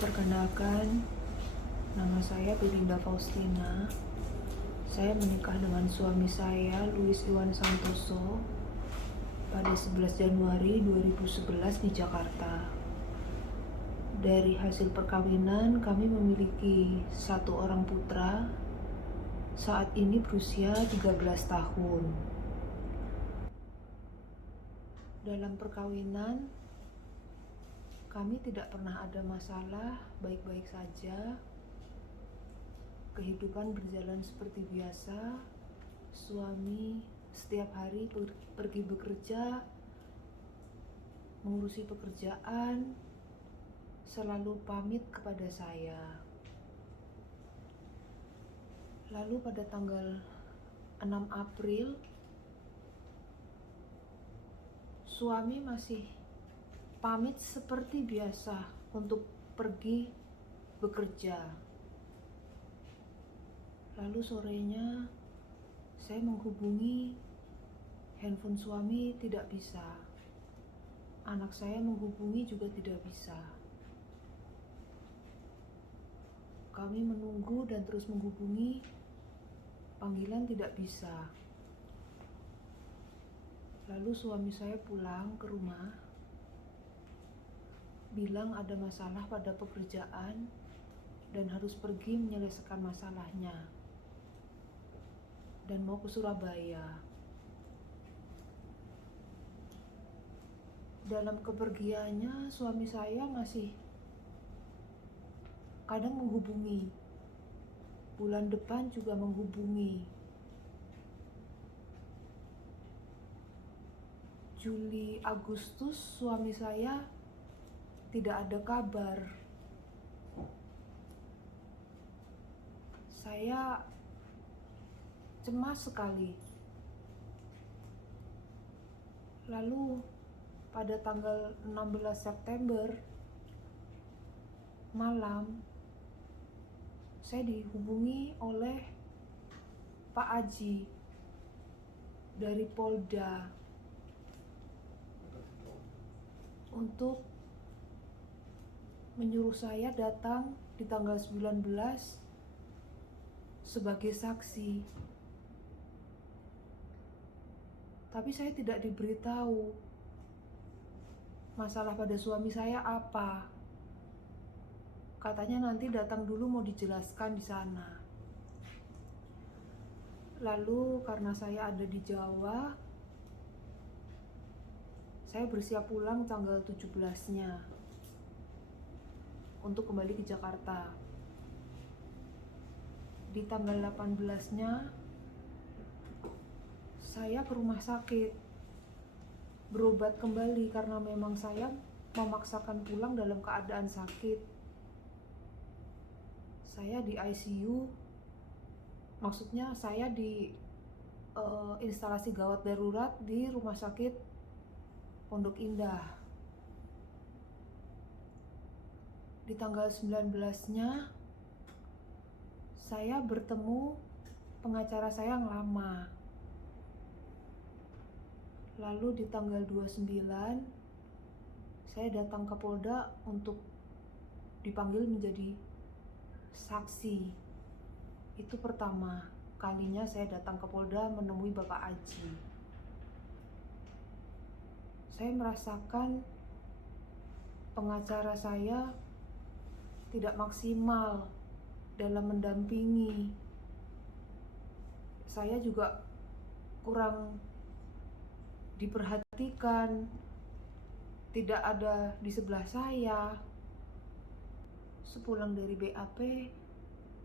Perkenalkan, nama saya Belinda Faustina. Saya menikah dengan suami saya, Luis Iwan Santoso, pada 11 Januari 2011 di Jakarta. Dari hasil perkawinan, kami memiliki satu orang putra, saat ini berusia 13 tahun. Dalam perkawinan, kami tidak pernah ada masalah, baik-baik saja. Kehidupan berjalan seperti biasa. Suami setiap hari pergi bekerja, mengurusi pekerjaan, selalu pamit kepada saya. Lalu pada tanggal 6 April, suami masih pamit seperti biasa untuk pergi bekerja. Lalu sorenya saya menghubungi handphone suami, tidak bisa. Anak saya menghubungi juga tidak bisa. Kami menunggu dan terus menghubungi, panggilan tidak bisa. Lalu suami saya pulang ke rumah, bilang ada masalah pada pekerjaan dan harus pergi menyelesaikan masalahnya dan mau ke Surabaya. Dalam kepergiannya, suami saya masih kadang menghubungi. Bulan depan juga menghubungi. Juli, Agustus suami saya tidak ada kabar. Saya cemas sekali. Lalu pada tanggal 16 September malam, saya dihubungi oleh Pak Aji dari Polda untuk menyuruh saya datang di tanggal 19 sebagai saksi. Tapi saya tidak diberitahu masalah pada suami saya apa. Katanya nanti datang dulu, mau dijelaskan di sana. Lalu karena saya ada di Jawa, saya bersiap pulang tanggal 17-nya untuk kembali ke Jakarta. Di tanggal 18-nya saya ke rumah sakit berobat kembali karena memang saya memaksakan pulang dalam keadaan sakit. Saya di ICU, maksudnya saya di instalasi gawat darurat di rumah sakit Pondok Indah. Di tanggal 19-nya saya bertemu pengacara saya yang lama. Lalu di tanggal 29 saya datang ke Polda untuk dipanggil menjadi saksi. Itu pertama kalinya saya datang ke Polda menemui Bapak Aji. Saya merasakan pengacara saya tidak maksimal dalam mendampingi. Saya juga kurang diperhatikan, tidak ada di sebelah saya. Sepulang dari BAP,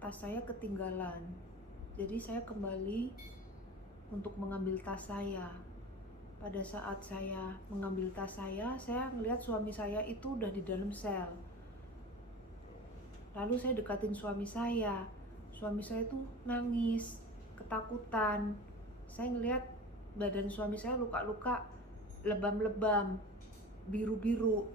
tas saya ketinggalan. Jadi saya kembali untuk mengambil tas saya. Pada saat saya mengambil tas saya melihat suami saya itu udah di dalam sel. Lalu saya dekatin suami saya. Suami saya tuh nangis, ketakutan. Saya ngelihat badan suami saya luka-luka, lebam-lebam, biru-biru.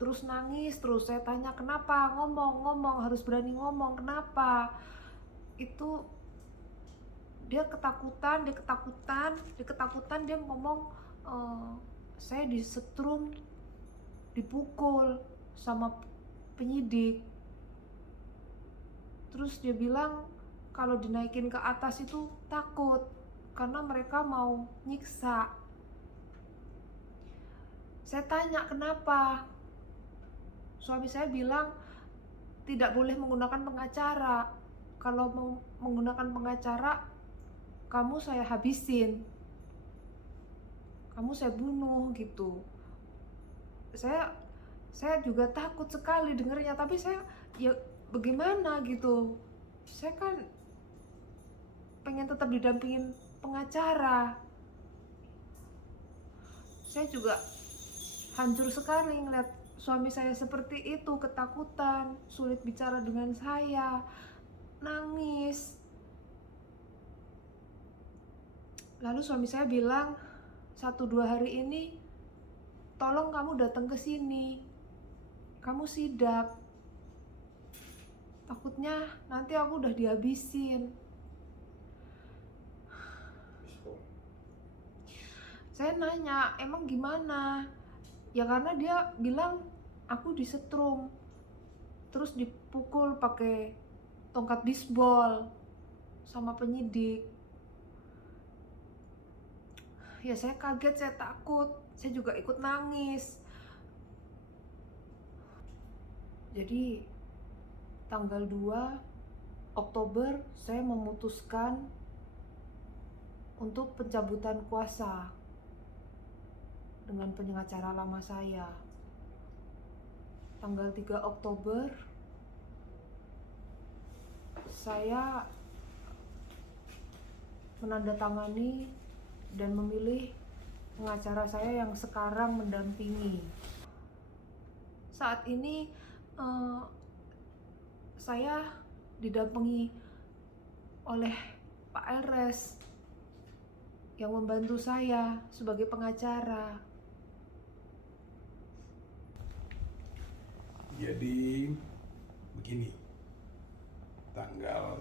Terus nangis, terus saya tanya kenapa, ngomong, harus berani ngomong, kenapa? Itu dia ketakutan, dia ngomong, saya disetrum, dipukul sama penyidik. Terus dia bilang kalau dinaikin ke atas itu takut karena mereka mau nyiksa. Saya tanya kenapa. Suami saya bilang tidak boleh menggunakan pengacara. Kalau mau menggunakan pengacara, kamu saya habisin. Kamu saya bunuh gitu. Saya juga takut sekali dengernya, tapi saya ya bagaimana gitu. Saya kan pengen tetap didampingin pengacara. Saya juga hancur sekali ngeliat suami saya seperti itu, ketakutan, sulit bicara dengan saya, nangis. Lalu suami saya bilang, 1-2 hari ini tolong kamu datang ke sini, kamu sidak, takutnya nanti aku udah dihabisin. Saya nanya, emang gimana? Ya karena dia bilang aku disetrum, terus dipukul pakai tongkat bisbol sama penyidik. Ya saya kaget, saya takut, saya juga ikut nangis. Jadi tanggal 2 Oktober saya memutuskan untuk pencabutan kuasa dengan pengacara lama saya. Tanggal 3 Oktober saya menandatangani dan memilih pengacara saya yang sekarang mendampingi. Saat ini saya didampingi oleh Pak LRS yang membantu saya sebagai pengacara. Jadi begini, tanggal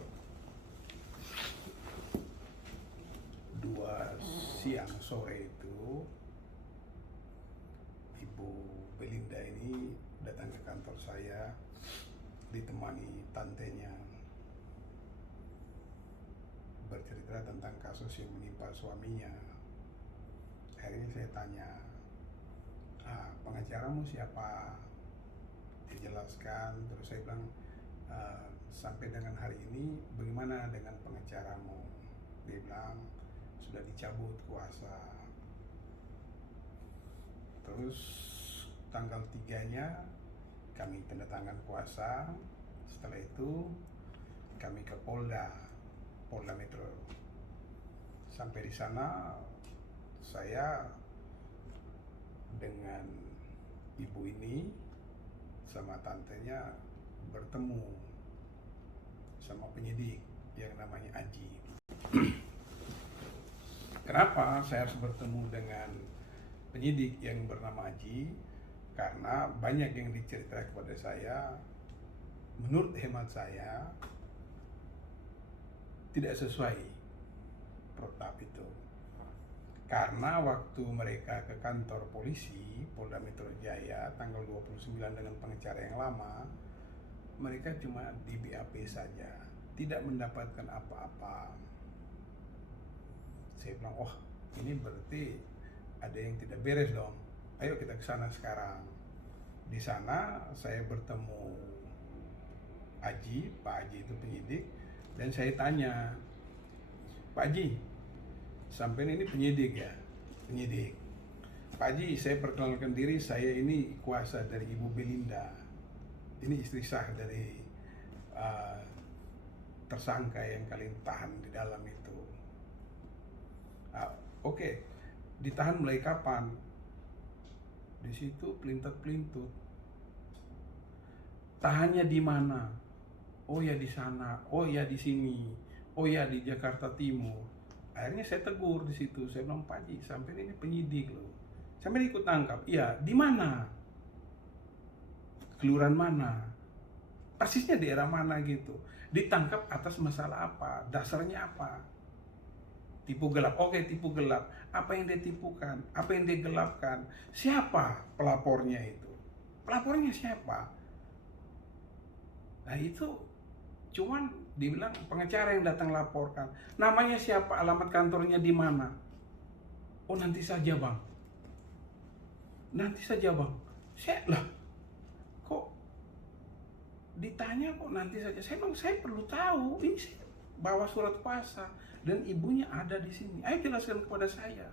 2 siang sore itu Ibu Belinda ini datang ke kantor saya ditemani tantenya, bercerita tentang kasus yang menimpa suaminya. Akhirnya saya tanya, pengacaramu siapa? Dijelaskan, terus saya bilang, sampai dengan hari ini bagaimana dengan pengacaramu? Dia bilang sudah dicabut kuasa. Terus tanggal 3-nya kami tanda tangan kuasa. Setelah itu kami ke Polda Metro. Sampai di sana saya dengan ibu ini sama tantenya bertemu sama penyidik yang namanya Aji. Kenapa saya harus bertemu dengan penyidik yang bernama Aji? Karena banyak yang diceritakan kepada saya, menurut hemat saya tidak sesuai protap itu. Karena waktu mereka ke kantor polisi Polda Metro Jaya tanggal 29 dengan pengacara yang lama, mereka cuma di BAP saja, tidak mendapatkan apa-apa. Saya bilang, oh ini berarti ada yang tidak beres dong. Ayo kita ke sana sekarang. Di sana saya bertemu Aji, Pak Aji itu penyidik, dan saya tanya, Pak Aji, sampai ini penyidik ya? Penyidik. Pak Haji, saya perkenalkan diri, saya ini kuasa dari Ibu Belinda. Ini istri sah dari tersangka yang kalian tahan di dalam itu. Oke. Ditahan mulai kapan? Di situ pelintat-pelintut. Tahannya di mana? Oh ya di sana, oh ya di sini, oh ya di Jakarta Timur. Akhirnya saya tegur di situ, saya bilang, Pak Haji, sampai ini penyidik loh, sampai ikut tangkap. Iya, di mana? Kelurahan mana? Persisnya daerah mana gitu. Ditangkap atas masalah apa? Dasarnya apa? Tipu gelap. Oke, tipu gelap. Apa yang dia tipukan? Apa yang dia gelapkan? Siapa pelapornya itu? Pelapornya siapa? Nah itu cuman dibilang pengacara yang datang laporkan. Namanya siapa, alamat kantornya di mana? Oh nanti saja bang. Nanti saja bang. Saya lah, kok ditanya kok nanti saja. Saya bilang saya perlu tahu. Ini saya bawa surat kuasa dan ibunya ada di sini. Ayo jelaskan kepada saya.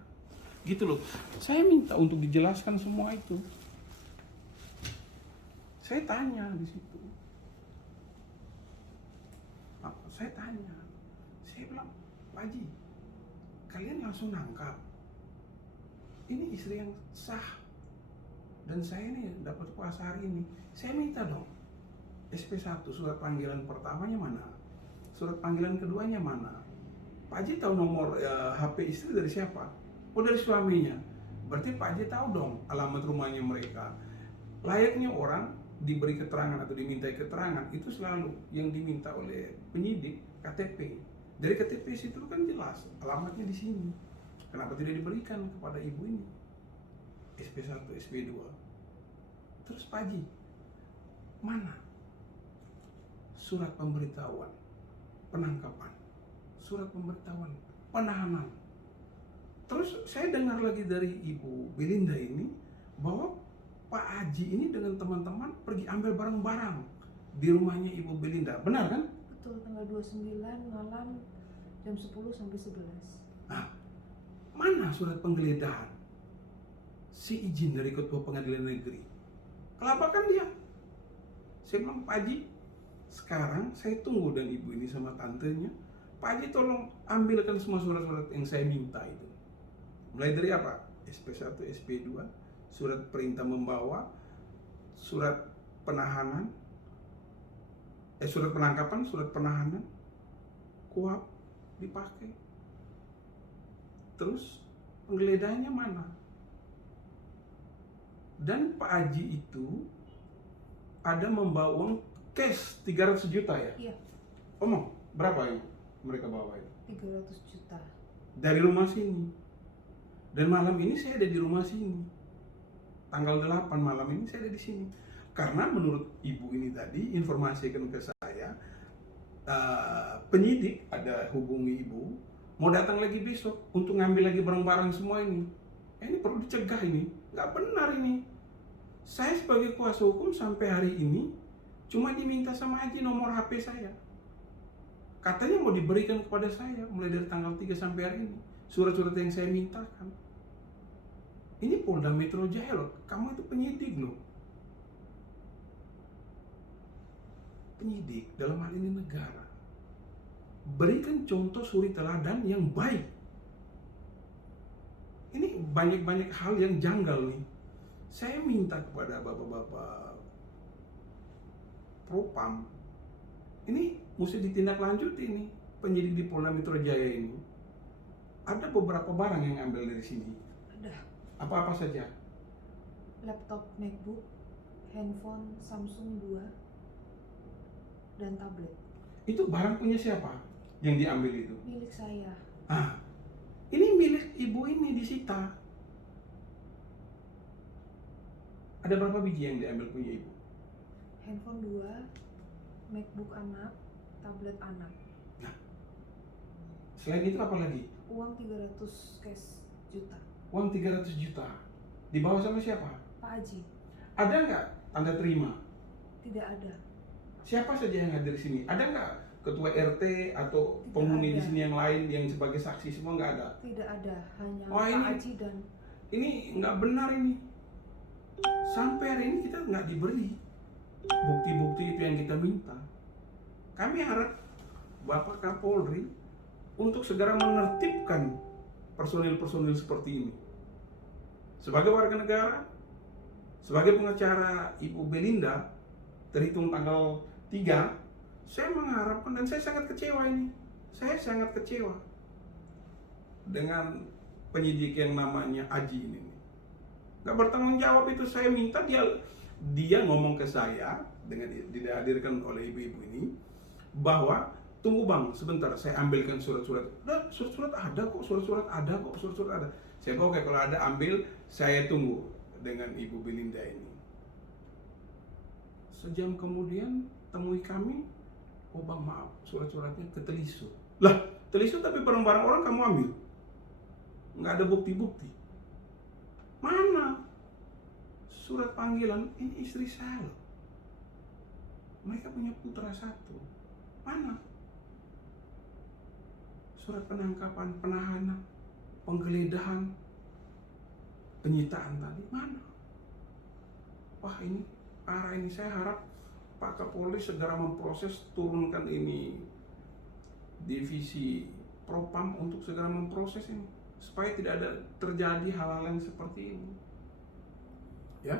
Gitu loh. Saya minta untuk dijelaskan semua itu. Saya tanya di situ. Saya tanya. Saya bilang, Pak Haji, kalian langsung nangkap. Ini istri yang sah. Dan saya ini dapat kuasa hari ini. Saya minta dong. SP1, surat panggilan pertamanya mana? Surat panggilan keduanya mana? Pak Haji tahu nomor HP istri dari siapa? Oh dari suaminya. Berarti Pak Haji tahu dong alamat rumahnya mereka. Layaknya orang diberi keterangan atau dimintai keterangan itu selalu yang diminta oleh penyidik KTP. Dari KTP situ kan jelas alamatnya di sini. Kenapa tidak diberikan kepada ibu ini? SP1, SP2. Terus Pak Haji, mana surat pemberitahuan penangkapan, surat pemberitahuan penahanan? Terus saya dengar lagi dari Ibu Belinda ini bahwa Pak Haji ini dengan teman-teman pergi ambil barang-barang di rumahnya Ibu Belinda. Benar kan? Betul, tanggal 29 malam jam 10 sampai 11. Nah, mana surat penggeledahan? Si izin dari Ketua Pengadilan Negeri. Kelabakan dia. Saya bilang, Pak Haji, sekarang saya tunggu dan ibu ini sama tantenya. Pak Haji tolong ambilkan semua surat-surat yang saya minta itu. Mulai dari apa? SP1, SP2, surat perintah membawa, surat penahanan, surat penangkapan, surat penahanan, kuhap dipakai. Terus penggeledahannya mana? Dan Pak Haji itu ada membawa uang cash 300 juta ya? Iya. Omong, berapa yang mereka bawa itu? 300 juta. Dari rumah sini. Dan malam ini saya ada di rumah sini. Tanggal 8 malam ini saya ada di sini. Karena menurut ibu ini tadi informasikan ke saya, penyidik ada hubungi ibu, mau datang lagi besok untuk ngambil lagi barang-barang semua ini. Ini perlu dicegah ini, nggak benar ini. Saya sebagai kuasa hukum sampai hari ini cuma diminta sama Haji nomor HP saya. Katanya mau diberikan kepada saya mulai dari tanggal 3 sampai hari ini. Surat-surat yang saya mintakan. Ini Polda Metro Jaya loh, kamu itu penyidik loh. Penyidik dalam hal ini negara. Berikan contoh suri teladan yang baik. Ini banyak-banyak hal yang janggal nih. Saya minta kepada bapak-bapak Propam, ini mesti ditindaklanjuti nih penyidik di Polda Metro Jaya ini. Ada beberapa barang yang ambil dari sini. Ada. Apa-apa saja? Laptop MacBook, handphone Samsung 2, dan tablet. Itu barang punya siapa yang diambil itu? Milik saya. Ini milik ibu ini disita. Ada berapa biji yang diambil punya ibu? Handphone 2, MacBook anak, tablet anak. Nah, selain itu apa lagi? Uang 300 cash juta. Uang 300 juta. Dibawa sama siapa? Pak Haji. Ada nggak tanda terima? Tidak ada. Siapa saja yang hadir di sini? Ada nggak ketua RT atau Tidak penghuni ada. di sini yang lain yang sebagai saksi? Semua nggak ada. Tidak ada, hanya Oh, Pak ini- Haji dan Ini nggak benar ini. Sampai hari ini kita nggak diberi bukti-bukti itu yang kita minta. Kami harap Bapak Kapolri untuk segera menertibkan personil-personil seperti ini. Sebagai warga negara, sebagai pengacara Ibu Belinda, terhitung tanggal 3, saya mengharapkan dan saya sangat kecewa ini. Saya sangat kecewa dengan penyidik yang namanya Aji ini. Gak bertanggung jawab itu. Saya minta dia ngomong ke saya dengan dihadirkan oleh ibu-ibu ini bahwa tunggu bang sebentar saya ambilkan surat-surat. Nah, surat-surat ada kok, surat-surat ada. Saya bilang oke, kalau ada ambil, saya tunggu dengan Ibu Belinda ini. Sejam kemudian temui kami. Oh bang maaf, surat-suratnya ke Teliso. Lah, Teliso tapi barang-barang orang kamu ambil. Nggak ada bukti-bukti. Mana surat panggilan? Ini istri saya loh. Mereka punya putra satu. Mana surat penangkapan, penahanan, penggeledahan, penyitaan tadi? Mana? Wah ini parah ini. Saya harap Pak Kapolri segera memproses, turunkan ini divisi Propam untuk segera memproses ini supaya tidak ada terjadi hal-hal yang seperti ini. Ya.